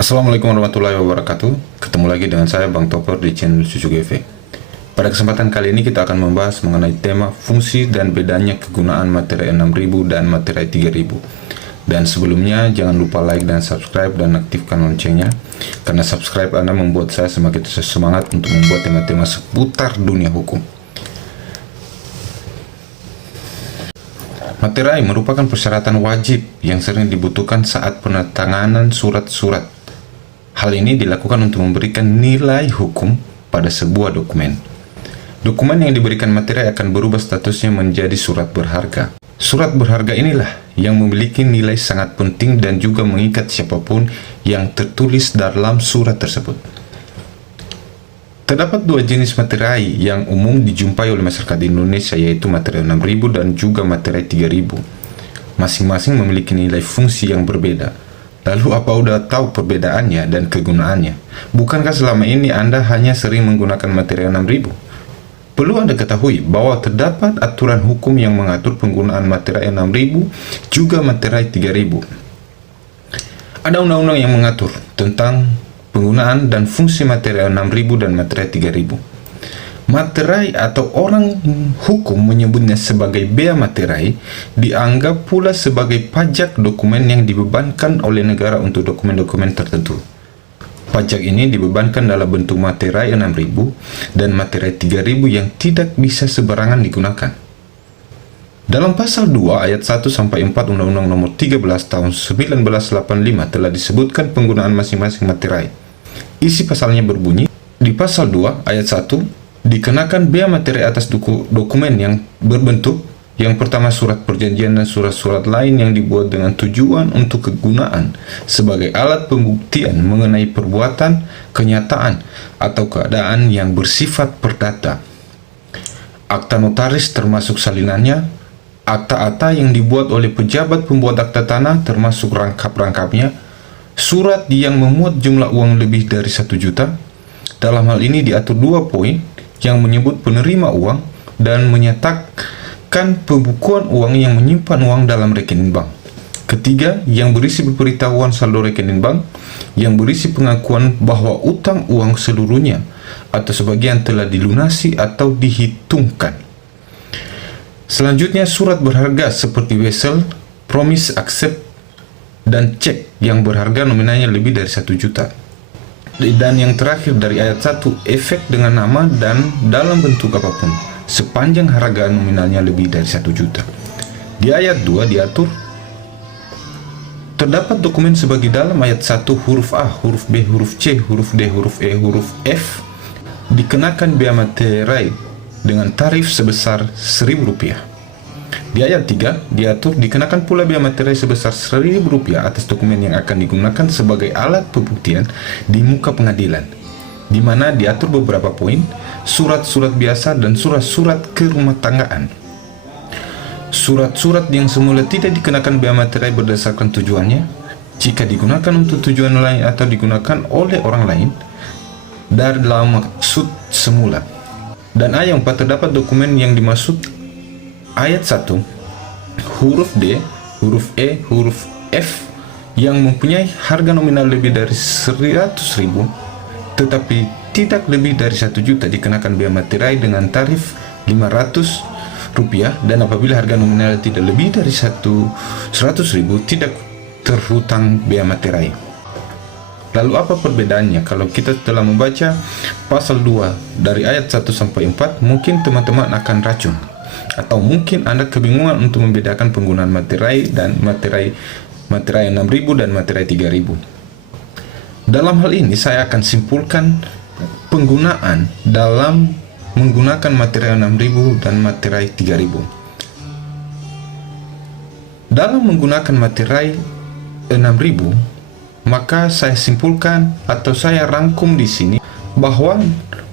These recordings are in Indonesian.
Assalamualaikum warahmatullahi wabarakatuh. Ketemu lagi dengan saya Bang Topper di channel Cucu GV. Pada kesempatan kali ini kita akan membahas mengenai tema fungsi dan bedanya kegunaan materai 6000 dan materai 3000. Dan sebelumnya jangan lupa like dan subscribe dan aktifkan loncengnya, karena subscribe Anda membuat saya semakin semangat untuk membuat tema-tema seputar dunia hukum. Materai merupakan persyaratan wajib yang sering dibutuhkan saat penandatanganan surat-surat. Hal ini dilakukan untuk memberikan nilai hukum pada sebuah dokumen. Dokumen yang diberikan materai akan berubah statusnya menjadi surat berharga. Surat berharga inilah yang memiliki nilai sangat penting dan juga mengikat siapapun yang tertulis dalam surat tersebut. Terdapat dua jenis materai yang umum dijumpai oleh masyarakat Indonesia, yaitu materai 6000 dan juga materai 3000. Masing-masing memiliki nilai fungsi yang berbeda. Lalu apa udah tahu perbedaannya dan kegunaannya? Bukankah selama ini Anda hanya sering menggunakan materai 6000? Perlu Anda ketahui bahwa terdapat aturan hukum yang mengatur penggunaan materai 6000 juga materai 3000. Ada undang-undang yang mengatur tentang penggunaan dan fungsi materai 6000 dan materai 3000. Materai atau orang hukum menyebutnya sebagai bea materai dianggap pula sebagai pajak dokumen yang dibebankan oleh negara untuk dokumen-dokumen tertentu. Pajak ini dibebankan dalam bentuk materai 6000 dan materai 3000 yang tidak bisa sembarangan digunakan. Dalam pasal 2 ayat 1 sampai 4 Undang-Undang Nomor 13 tahun 1985 telah disebutkan penggunaan masing-masing materai. Isi pasalnya berbunyi, di pasal 2 ayat 1 dikenakan bea materai atas dokumen yang berbentuk yang pertama surat perjanjian dan surat-surat lain yang dibuat dengan tujuan untuk kegunaan sebagai alat pembuktian mengenai perbuatan, kenyataan, atau keadaan yang bersifat perdata. Akta notaris termasuk salinannya, akta-akta yang dibuat oleh pejabat pembuat akta tanah termasuk rangkap-rangkapnya, surat yang memuat jumlah uang lebih dari 1 juta. Dalam hal ini diatur 2 poin yang menyebut penerima uang dan menyatakan pembukuan uang yang menyimpan uang dalam rekening bank. Ketiga, yang berisi pemberitahuan saldo rekening bank yang berisi pengakuan bahwa utang uang seluruhnya atau sebagian telah dilunasi atau dihitungkan. Selanjutnya, surat berharga seperti wesel, promise accept, dan cek yang berharga nominalnya lebih dari 1 juta. Dan yang terakhir dari ayat 1, efek dengan nama dan dalam bentuk apapun sepanjang harga nominalnya lebih dari 1 juta. Di ayat 2 diatur terdapat dokumen sebagai dalam ayat 1 huruf A, huruf B, huruf C, huruf D, huruf E, huruf F dikenakan bea materai dengan tarif sebesar Rp1.000. Di ayat 3 diatur dikenakan pula bea materai sebesar Rp1.000 atas dokumen yang akan digunakan sebagai alat pembuktian di muka pengadilan, di mana diatur beberapa poin, surat-surat biasa dan surat-surat kerumah tanggaan. Surat-surat yang semula tidak dikenakan bea materai berdasarkan tujuannya, jika digunakan untuk tujuan lain atau digunakan oleh orang lain dari dalam maksud semula. Dan ayat 4 terdapat dokumen yang dimaksud ayat 1, huruf D, huruf E, huruf F yang mempunyai harga nominal lebih dari 100.000 tetapi tidak lebih dari 1 juta dikenakan bea materai dengan tarif Rp500, dan apabila harga nominal tidak lebih dari 100.000 tidak terhutang bea materai. Lalu apa perbedaannya? Kalau kita telah membaca pasal 2 dari ayat 1 sampai 4, mungkin teman-teman akan racun atau mungkin Anda kebingungan untuk membedakan penggunaan materai dan materai 6000 dan materai 3000. Dalam hal ini saya akan simpulkan penggunaan dalam menggunakan materai 6000 dan materai 3000. Dalam menggunakan materai 6000, maka saya simpulkan atau saya rangkum di sini bahwa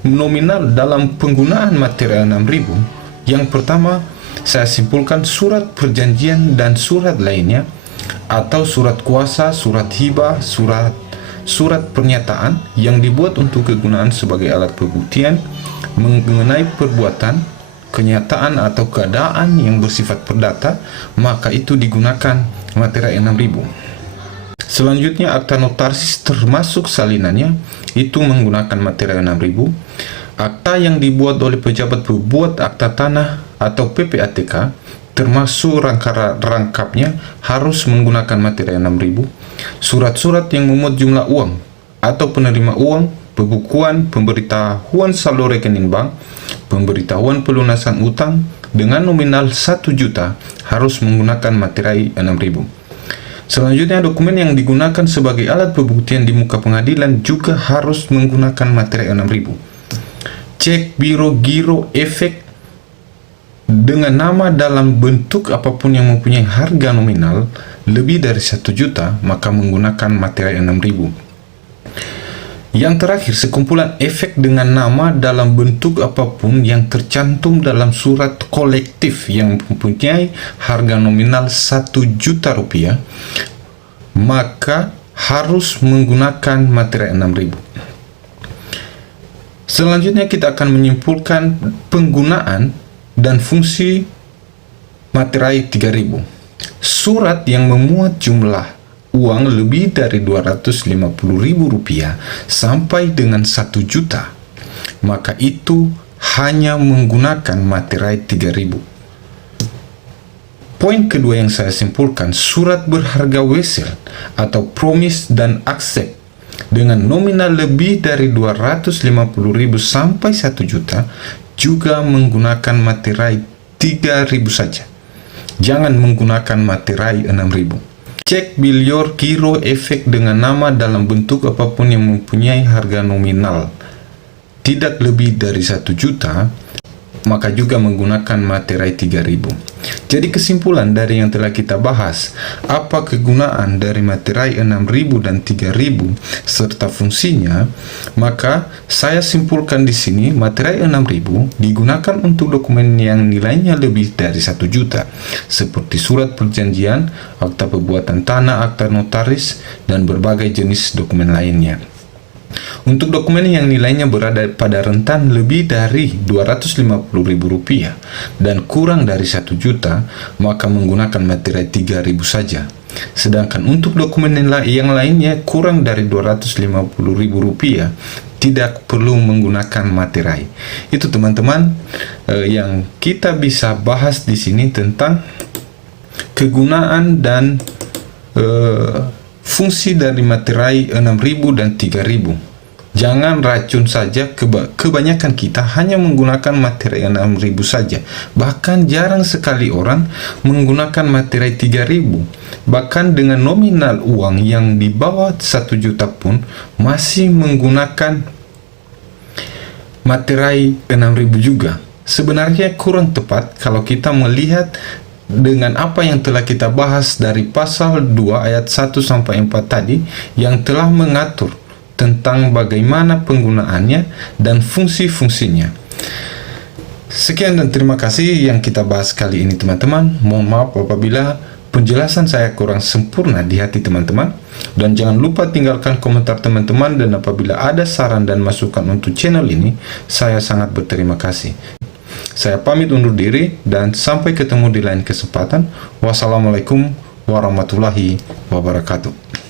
nominal dalam penggunaan materai 6000, yang pertama saya simpulkan surat perjanjian dan surat lainnya, atau surat kuasa, surat hibah, surat pernyataan yang dibuat untuk kegunaan sebagai alat pembuktian mengenai perbuatan, kenyataan atau keadaan yang bersifat perdata, maka itu digunakan materai 6000. Selanjutnya, akta notaris termasuk salinannya itu menggunakan materai 6000. Akta yang dibuat oleh pejabat pembuat akta tanah atau PPATK termasuk rangkapnya harus menggunakan materai 6000. Surat-surat yang memuat jumlah uang atau penerima uang, pembukuan, pemberitahuan saldo rekening bank, pemberitahuan pelunasan utang dengan nominal 1 juta harus menggunakan materai 6000. Selanjutnya, dokumen yang digunakan sebagai alat pembuktian di muka pengadilan juga harus menggunakan materai 6000. Cek, biro, giro, efek dengan nama dalam bentuk apapun yang mempunyai harga nominal lebih dari 1 juta, maka menggunakan materai 6000. Yang terakhir, sekumpulan efek dengan nama dalam bentuk apapun yang tercantum dalam surat kolektif yang mempunyai harga nominal 1 juta rupiah, maka harus menggunakan materai 6000. Selanjutnya kita akan menyimpulkan penggunaan dan fungsi materai 3000. Surat yang memuat jumlah uang lebih dari Rp250.000 sampai dengan 1 juta, maka itu hanya menggunakan materai 3000. Poin kedua yang saya simpulkan, surat berharga wesel atau promise dan accept dengan nominal lebih dari 250.000 sampai 1 juta juga menggunakan materai 3000 saja. Jangan menggunakan materai 6000. Cek, bilior, giro, efek dengan nama dalam bentuk apapun yang mempunyai harga nominal tidak lebih dari 1 juta, maka juga menggunakan materai 3000. Jadi kesimpulan dari yang telah kita bahas, apa kegunaan dari materai 6000 dan 3000 serta fungsinya, maka saya simpulkan di sini materai 6000 digunakan untuk dokumen yang nilainya lebih dari 1 juta, seperti surat perjanjian, akta pembuatan tanah, akta notaris, dan berbagai jenis dokumen lainnya. Untuk dokumen yang nilainya berada pada rentan lebih dari Rp250.000 dan kurang dari 1 juta, maka menggunakan materai 3000 saja. Sedangkan untuk dokumen yang lainnya kurang dari Rp250.000 tidak perlu menggunakan materai. Itu teman-teman yang kita bisa bahas di sini tentang kegunaan dan fungsi dari materai 6000 dan 3000. Jangan racun saja, kebanyakan kita hanya menggunakan materai 6000 saja. Bahkan jarang sekali orang menggunakan materai 3000. Bahkan dengan nominal uang yang di bawah 1 juta pun masih menggunakan materai 6000 juga. Sebenarnya kurang tepat kalau kita melihat dengan apa yang telah kita bahas dari pasal 2 ayat 1 sampai 4 tadi yang telah mengatur tentang bagaimana penggunaannya dan fungsi-fungsinya. Sekian dan terima kasih yang kita bahas kali ini teman-teman. Mohon maaf apabila penjelasan saya kurang sempurna di hati teman-teman. Dan jangan lupa tinggalkan komentar teman-teman, dan apabila ada saran dan masukan untuk channel ini, saya sangat berterima kasih. Saya pamit undur diri dan sampai ketemu di lain kesempatan. Wassalamualaikum warahmatullahi wabarakatuh.